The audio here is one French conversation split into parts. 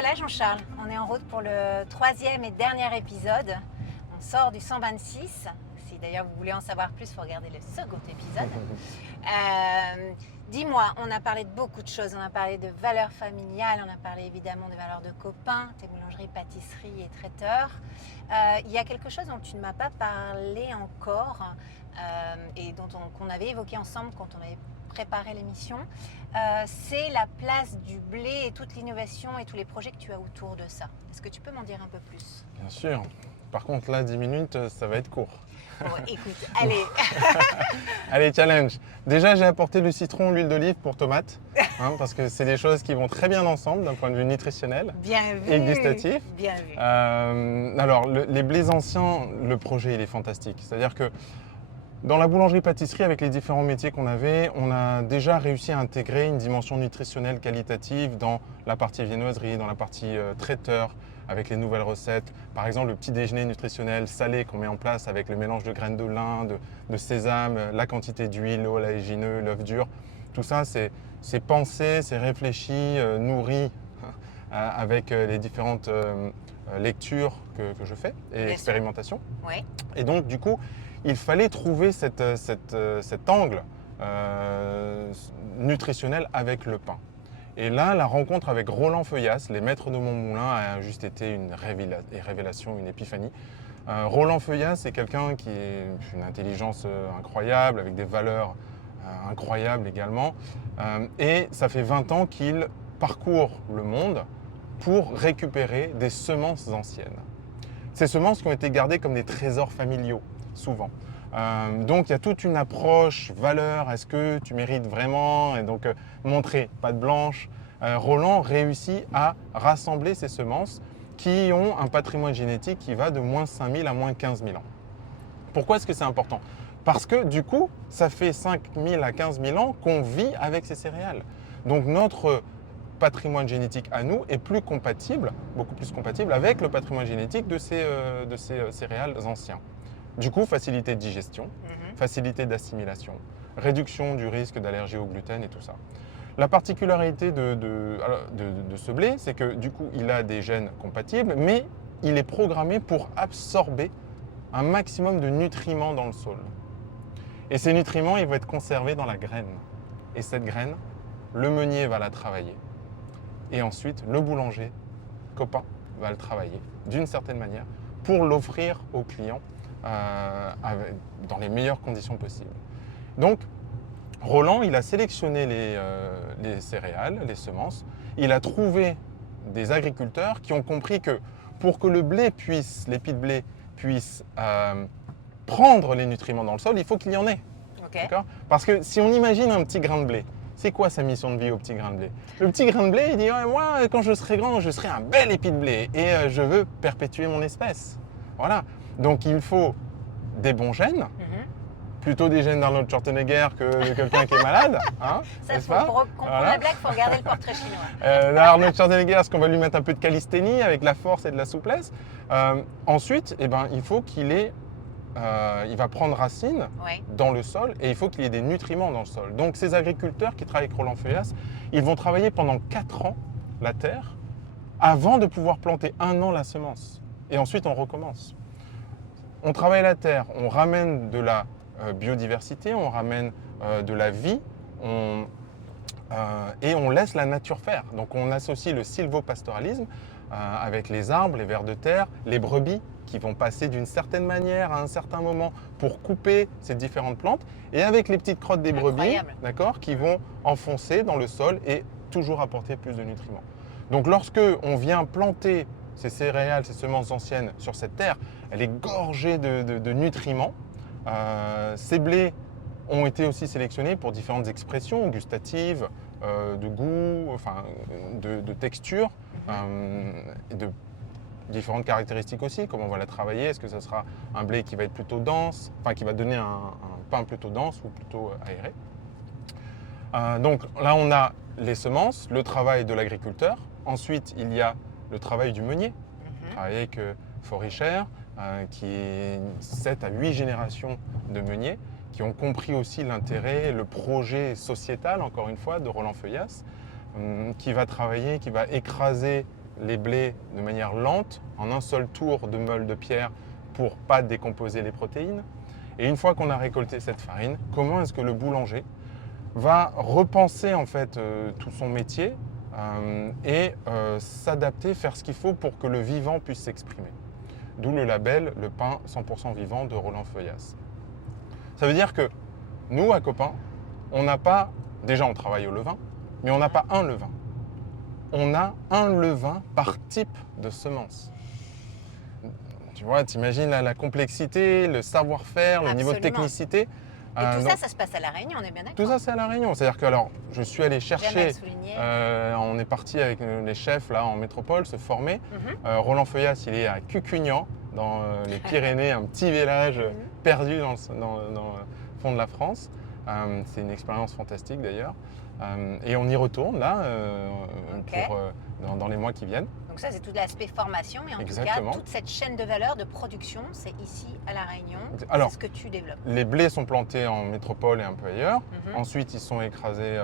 voilà Jean-Charles, on est en route pour le troisième et dernier épisode. On sort du 126. Si d'ailleurs vous voulez en savoir plus, il faut regarder le second épisode. Dis-moi, on a parlé de beaucoup de choses. On a parlé de valeurs familiales, on a parlé évidemment des valeurs de copains, tes boulangeries, pâtisseries et traiteurs. Il y a quelque chose dont tu ne m'as pas parlé encore et qu'on avait évoqué ensemble quand on avait préparé l'émission. C'est la place du blé et toute l'innovation et tous les projets que tu as autour de ça. Est-ce que tu peux m'en dire un peu plus ? Bien sûr. Par contre, là, 10 minutes, ça va être court. Bon, écoute, allez. Allez, challenge. Déjà, j'ai apporté le citron, l'huile d'olive pour tomates, parce que c'est des choses qui vont très bien ensemble d'un point de vue nutritionnel Bien vu. et gustatif. Bien vu. Alors, les blés anciens, le projet, il est fantastique. C'est-à-dire que dans la boulangerie-pâtisserie, avec les différents métiers qu'on avait, on a déjà réussi à intégrer une dimension nutritionnelle qualitative dans la partie viennoiserie, dans la partie traiteur, avec les nouvelles recettes. Par exemple, le petit déjeuner nutritionnel salé qu'on met en place avec le mélange de graines de lin, de sésame, la quantité d'huile, l'oléagineux, l'œuf dur. Tout ça, c'est pensé, c'est réfléchi, nourri avec les différentes lectures que je fais et Bien expérimentations. Oui. Et donc, du coup, il fallait trouver cet angle nutritionnel avec le pain. Et là, la rencontre avec Roland Feuillasse, les maîtres de mon moulin, a juste été une révélation, une épiphanie. Roland Feuillasse, c'est quelqu'un qui a une intelligence incroyable, avec des valeurs incroyables également. Et ça fait 20 ans qu'il parcourt le monde pour récupérer des semences anciennes. Ces semences qui ont été gardées comme des trésors familiaux, souvent. Donc il y a toute une approche, valeur, est-ce que tu mérites vraiment? Et donc montrer patte blanche. Roland réussit à rassembler ces semences qui ont un patrimoine génétique qui va de moins 5000 à moins 15 000 ans. Pourquoi est-ce que c'est important? Parce que du coup, ça fait 5000 à 15 000 ans qu'on vit avec ces céréales. Donc notre patrimoine génétique à nous est plus compatible, beaucoup plus compatible avec le patrimoine génétique de ces céréales anciens. Du coup, facilité de digestion, facilité d'assimilation, réduction du risque d'allergie au gluten et tout ça. La particularité de ce blé, c'est que du coup, il a des gènes compatibles, mais il est programmé pour absorber un maximum de nutriments dans le sol. Et ces nutriments, ils vont être conservés dans la graine. Et cette graine, le meunier va la travailler. Et ensuite, le boulanger, copain, va le travailler d'une certaine manière pour l'offrir aux clients dans les meilleures conditions possibles. Donc, Roland, il a sélectionné les céréales, les semences. Il a trouvé des agriculteurs qui ont compris que pour que le blé l'épi de blé puisse prendre les nutriments dans le sol, il faut qu'il y en ait. Okay. Parce que si on imagine un petit grain de blé, c'est quoi sa mission de vie au petit grain de blé? Le petit grain de blé, il dit ouais, moi, quand je serai grand, je serai un bel épi de blé et je veux perpétuer mon espèce. Voilà. Donc il faut des bons gènes, plutôt des gènes d'Arnold Schwarzenegger que quelqu'un qui est malade. Hein, ça, n'est-ce pas? Pour comprendre la blague, il faut regarder le portrait chinois. Arnold Schwarzenegger, est-ce qu'on va lui mettre un peu de calisthénie avec de la force et de la souplesse? Ensuite, il faut qu'il ait il va prendre racine dans le sol et il faut qu'il y ait des nutriments dans le sol. Donc ces agriculteurs qui travaillent avec Roland Feuillasse, ils vont travailler pendant 4 ans la terre avant de pouvoir planter 1 an la semence. Et ensuite on recommence. On travaille la terre, on ramène de la biodiversité, on ramène de la vie et on laisse la nature faire. Donc on associe le sylvopastoralisme avec les arbres, les vers de terre, les brebis qui vont passer d'une certaine manière à un certain moment pour couper ces différentes plantes et avec les petites crottes des brebis, d'accord, qui vont enfoncer dans le sol et toujours apporter plus de nutriments. Donc lorsque on vient planter ces céréales, ces semences anciennes sur cette terre, elle est gorgée de nutriments. Ces blés ont été aussi sélectionnés pour différentes expressions gustatives, de goût, enfin, de texture, et de différentes caractéristiques aussi, comment on va la travailler. Est-ce que ce sera un blé qui va être plutôt dense, enfin qui va donner un pain plutôt dense ou plutôt aéré. Donc là, on a les semences, le travail de l'agriculteur. Ensuite, il y a le travail du meunier, travailler avec Foricher, qui est 7 à 8 générations de meuniers qui ont compris aussi l'intérêt, le projet sociétal, encore une fois, de Roland Feuillasse, qui va travailler, qui va écraser les blés de manière lente, en un seul tour de meule de pierre pour pas décomposer les protéines. Et une fois qu'on a récolté cette farine, comment est-ce que le boulanger va repenser en fait tout son métier et s'adapter, faire ce qu'il faut pour que le vivant puisse s'exprimer. D'où le label Le pain 100% vivant de Roland Feuillasse. Ça veut dire que nous, à Copin, on n'a pas, déjà on travaille au levain, mais on n'a pas un levain. On a un levain par type de semence. Tu vois, t'imagines la complexité, le savoir-faire, le niveau de Absolument. technicité. Et tout donc, ça se passe à La Réunion, on est bien d'accord? tout ça, c'est à La Réunion. C'est-à-dire que alors, je suis allé J'aime à chercher, le souligner. on est parti avec les chefs là en métropole se former. Mhm. Roland Feuillasse, il est à Cucugnan, dans les Pyrénées, un petit village Mhm. perdu dans le fond de la France. C'est une expérience fantastique d'ailleurs. Et on y retourne là Ok. dans les mois qui viennent. Donc ça, c'est tout l'aspect formation, mais en Exactement. tout cas, toute cette chaîne de valeur de production, c'est ici à La Réunion. Alors, c'est ce que tu développes. les blés sont plantés en métropole et un peu ailleurs. Mhm. Ensuite, ils sont écrasés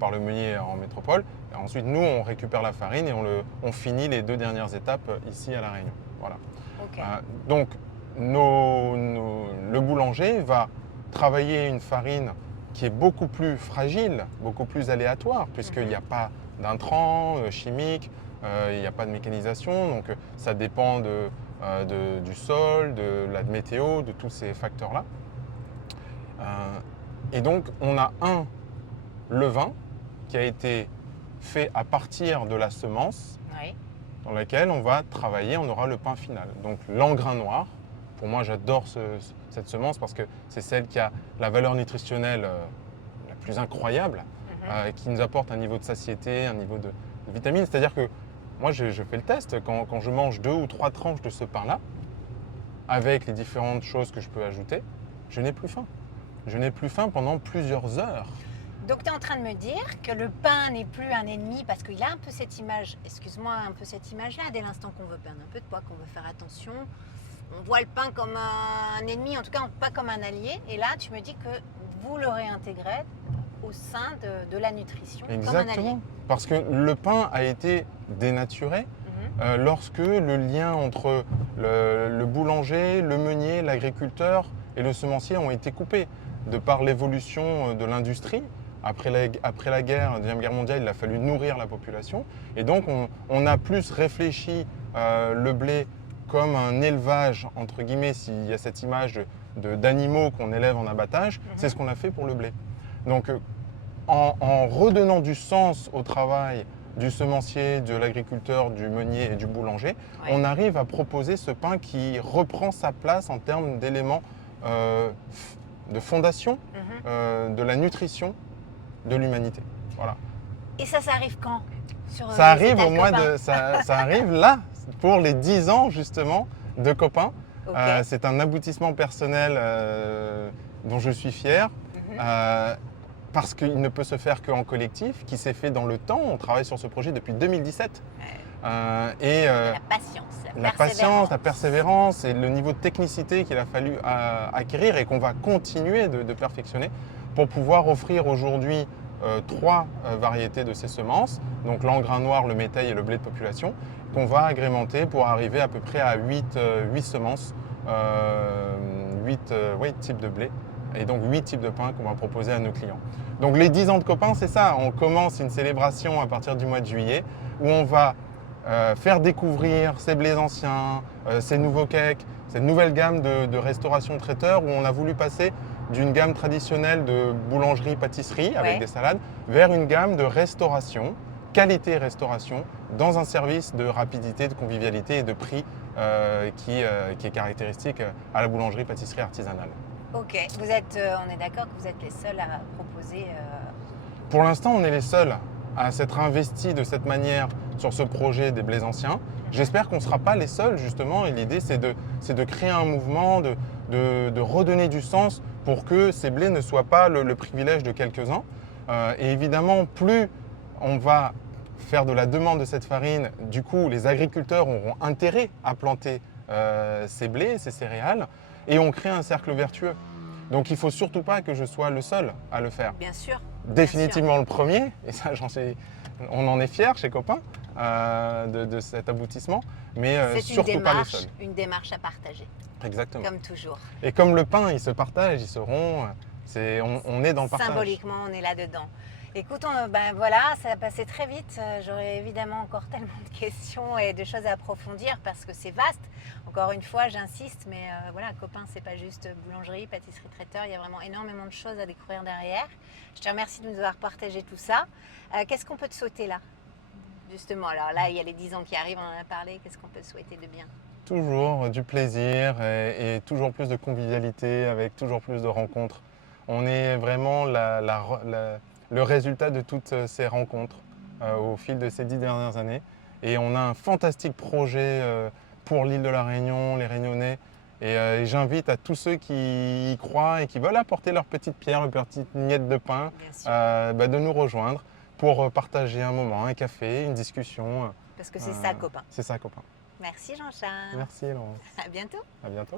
par le meunier en métropole. Et ensuite, nous, on récupère la farine et on finit les 2 dernières étapes ici à La Réunion. Voilà. Ok. Donc, le boulanger va travailler une farine qui est beaucoup plus fragile, beaucoup plus aléatoire, puisqu'il n'y a pas d'intrants chimiques, il n'y a pas de mécanisation, donc ça dépend du sol, de la météo, de tous ces facteurs-là. Et donc, on a un levain qui a été fait à partir de la semence, Oui. dans laquelle on va travailler, on aura le pain final. Donc l'engrain noir, pour moi j'adore cette semence parce que c'est celle qui a la valeur nutritionnelle la plus incroyable, Mhm. qui nous apporte un niveau de satiété, un niveau de vitamines. C'est-à-dire que moi je fais le test, quand je mange 2 ou 3 tranches de ce pain-là, avec les différentes choses que je peux ajouter, je n'ai plus faim. Je n'ai plus faim pendant plusieurs heures. Donc tu es en train de me dire que le pain n'est plus un ennemi parce qu'il a un peu cette image, excuse-moi, un peu cette image-là, dès l'instant qu'on veut perdre un peu de poids, qu'on veut faire attention, on voit le pain comme un ennemi, en tout cas pas comme un allié. Et là, tu me dis que vous le réintégrez au sein de la nutrition comme un allié. Exactement. Parce que le pain a été dénaturé Mhm. lorsque le lien entre le boulanger, le meunier, l'agriculteur et le semencier ont été coupés. De par l'évolution de l'industrie, après la guerre, la Deuxième Guerre mondiale, il a fallu nourrir la population. Et donc, on a plus réfléchi le blé comme un élevage, entre guillemets, s'il y a cette image d'animaux qu'on élève en abattage, c'est ce qu'on a fait pour le blé. Donc, en redonnant du sens au travail du semencier, de l'agriculteur, du meunier et du boulanger, Ouais. on arrive à proposer ce pain qui reprend sa place en termes d'éléments de fondation, Mhm. de la nutrition de l'humanité. Voilà. Et ça arrive quand sur Ça arrive les au mois étals de, ça arrive là pour les 10 ans justement de Copin. copains? Ok. C'est un aboutissement personnel dont je suis fier. Mhm. Parce qu'il ne peut se faire qu'en collectif, qui s'est fait dans le temps. On travaille sur ce projet depuis 2017. Et La patience, la patience, la persévérance et le niveau de technicité qu'il a fallu acquérir et qu'on va continuer de perfectionner pour pouvoir offrir aujourd'hui 3 variétés de ces semences, donc l'engrain noir, le métail et le blé de population, qu'on va agrémenter pour arriver à peu près à 8 semences, 8 types de blé et donc 8 types de pain qu'on va proposer à nos clients. Donc les 10 ans de Copin, c'est ça, on commence une célébration à partir du mois de juillet où on va faire découvrir ces blés anciens, ces nouveaux cakes, cette nouvelle gamme de restauration traiteur où on a voulu passer d'une gamme traditionnelle de boulangerie-pâtisserie avec Ouais. des salades vers une gamme de restauration, qualité-restauration, dans un service de rapidité, de convivialité et de prix qui est caractéristique à la boulangerie-pâtisserie artisanale. Ok, on est d'accord que vous êtes les seuls à proposer. Pour l'instant, on est les seuls à s'être investis de cette manière sur ce projet des blés anciens. J'espère qu'on ne sera pas les seuls justement et l'idée c'est de créer un mouvement, de redonner du sens pour que ces blés ne soient pas le privilège de quelques-uns. Et évidemment, plus on va faire de la demande de cette farine, du coup les agriculteurs auront intérêt à planter ces blés, ces céréales, et on crée un cercle vertueux. Donc il ne faut surtout pas que je sois le seul à le faire. Bien sûr. Définitivement le premier, et ça on en est fiers chez Copin, de cet aboutissement, mais C'est surtout pas les seuls. une démarche à partager, Exactement. comme toujours. Et comme le pain, il se partage, ils seront. On est dans le partage. Symboliquement, on est là-dedans. Écoute, ben voilà, ça a passé très vite. J'aurais évidemment encore tellement de questions et de choses à approfondir parce que c'est vaste. Encore une fois, j'insiste, mais voilà, Copain, c'est pas juste boulangerie, pâtisserie, traiteur. Il y a vraiment énormément de choses à découvrir derrière. Je te remercie de nous avoir partagé tout ça. Qu'est-ce qu'on peut te souhaiter là, justement? Alors là, il y a les 10 ans qui arrivent, on en a parlé. Qu'est-ce qu'on peut te souhaiter de bien? Toujours du plaisir et toujours plus de convivialité avec toujours plus de rencontres. On est vraiment le résultat de toutes ces rencontres au fil de ces 10 dernières années. Et on a un fantastique projet pour l'île de la Réunion, les Réunionnais. Et j'invite à tous ceux qui y croient et qui veulent apporter leur petite pierre, leur petite miette de pain, de nous rejoindre pour partager un moment, un café, une discussion. Parce que c'est ça, Copain. C'est ça, Copain. Merci Jean-Charles. Merci Laurence. À bientôt. À bientôt.